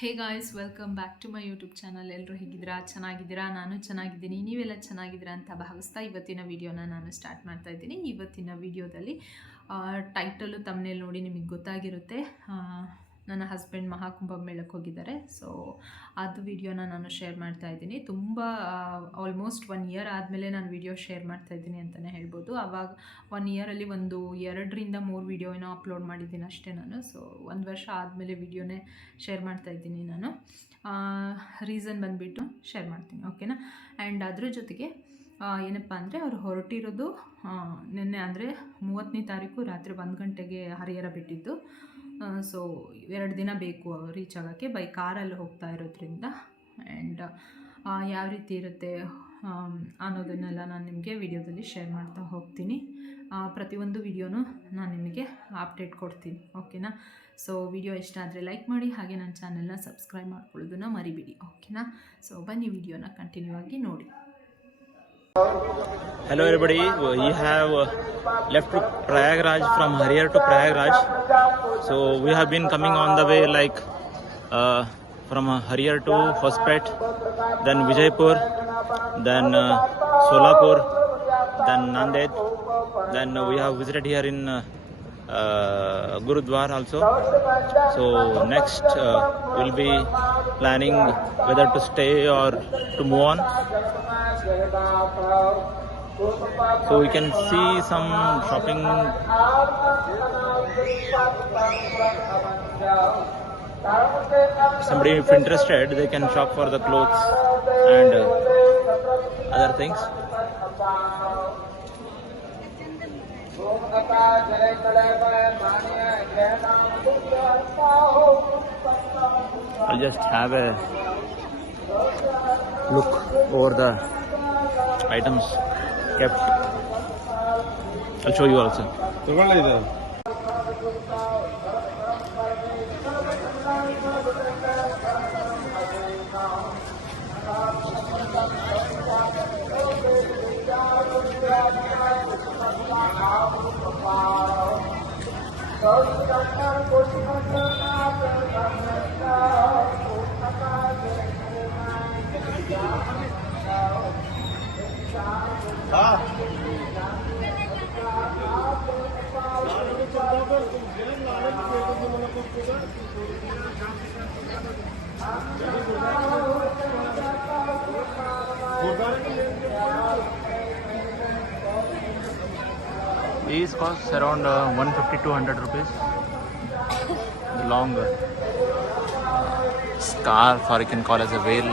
Hey guys, welcome back to my YouTube channel. ಎಲ್ಲರೂ ಹೇಗಿದ್ದೀರಾ? ಚೆನ್ನಾಗಿದ್ದೀರಾ? ನಾನು ಚೆನ್ನಾಗಿದ್ದೀನಿ. ನೀವೆಲ್ಲ ಚೆನ್ನಾಗಿದ್ದೀರಾ ಅಂತ ಭಾವಿಸ್ತಾ ಇವತ್ತಿನ ವಿಡಿಯೋನ ನಾನು ಸ್ಟಾರ್ಟ್ ಮಾಡ್ತಾ ಇದ್ದೀನಿ. ಇವತ್ತಿನ ವಿಡಿಯೋದಲ್ಲಿ ಟೈಟಲು ತಮ್ಮನೇಲಿ ನೋಡಿ ನಿಮಗೆ ಗೊತ್ತಾಗಿರುತ್ತೆ. ನನ್ನ ಹಸ್ಬೆಂಡ್ ಮಹಾಕುಂಭಮೇಳಕ್ಕೆ ಹೋಗಿದ್ದಾರೆ. ಸೊ ಅದು ವಿಡಿಯೋನ ನಾನು ಶೇರ್ ಮಾಡ್ತಾ ಇದ್ದೀನಿ. ತುಂಬ ಆಲ್ಮೋಸ್ಟ್ 1 ಇಯರ್ ಆದಮೇಲೆ ನಾನು ವಿಡಿಯೋ ಶೇರ್ ಮಾಡ್ತಾ ಇದ್ದೀನಿ ಅಂತಲೇ ಹೇಳ್ಬೋದು. ಆವಾಗ 1 ಇಯರಲ್ಲಿ ಒಂದು 2ರಿಂದ 3 ವಿಡಿಯೋ ಏನೋ ಅಪ್ಲೋಡ್ ಮಾಡಿದ್ದೀನಿ ಅಷ್ಟೇ ನಾನು. ಸೊ 1 ವರ್ಷ ಆದಮೇಲೆ ವಿಡಿಯೋನೇ ಶೇರ್ ಮಾಡ್ತಾ ಇದ್ದೀನಿ ನಾನು. ರೀಸನ್ ಬಂದುಬಿಟ್ಟು ಶೇರ್ ಮಾಡ್ತೀನಿ, ಓಕೆನಾ. ಆ್ಯಂಡ್ ಅದ್ರ ಜೊತೆಗೆ ಏನಪ್ಪ ಅಂದರೆ ಅವ್ರು ಹೊರಟಿರೋದು ನಿನ್ನೆ, ಅಂದರೆ 30ನೇ ತಾರೀಕು ರಾತ್ರಿ 1 ಗಂಟೆಗೆ ಹರಿಹರ ಬಿಟ್ಟಿದ್ದು. ಸೊ 2 ದಿನ ಬೇಕು ರೀಚ್ ಆಗೋಕ್ಕೆ. ಬೈ ಕಾರಲ್ಲಿ ಹೋಗ್ತಾ ಇರೋದ್ರಿಂದ. ಆ್ಯಂಡ್ ಯಾವ ರೀತಿ ಇರುತ್ತೆ ಅನ್ನೋದನ್ನೆಲ್ಲ ನಾನು ನಿಮಗೆ ವಿಡಿಯೋದಲ್ಲಿ ಶೇರ್ ಮಾಡ್ತಾ ಹೋಗ್ತೀನಿ. ಪ್ರತಿಯೊಂದು ವಿಡಿಯೋನೂ ನಾನು ನಿಮಗೆ ಅಪ್ಡೇಟ್ ಕೊಡ್ತೀನಿ, ಓಕೆನಾ. ಸೊ ವಿಡಿಯೋ ಇಷ್ಟ ಆದರೆ ಲೈಕ್ ಮಾಡಿ, ಹಾಗೆ ನನ್ನ ಚಾನೆಲ್ನ ಸಬ್ಸ್ಕ್ರೈಬ್ ಮಾಡ್ಕೊಳ್ಳೋದನ್ನು ಮರಿಬೇಡಿ, ಓಕೆನಾ. ಸೊ ಬನ್ನಿ ವಿಡಿಯೋನ ಕಂಟಿನ್ಯೂ ಆಗಿ ನೋಡಿ. Hello everybody, we have left to Prayagraj from Harihar to Prayagraj. So we have been coming on the way like from Harihar to Hospet, then Vijaypur, then Solapur, then Nanded. Then we have visited here in Gurudwara also. So next we'll be planning whether to stay or to move on. So we can see some shopping. Somebody if interested, they can shop for the clothes and other things. I'll just have a look over the items kept. I'll show you also. These cost around 150-200 rupees. Long scarf, or you can call as a veil.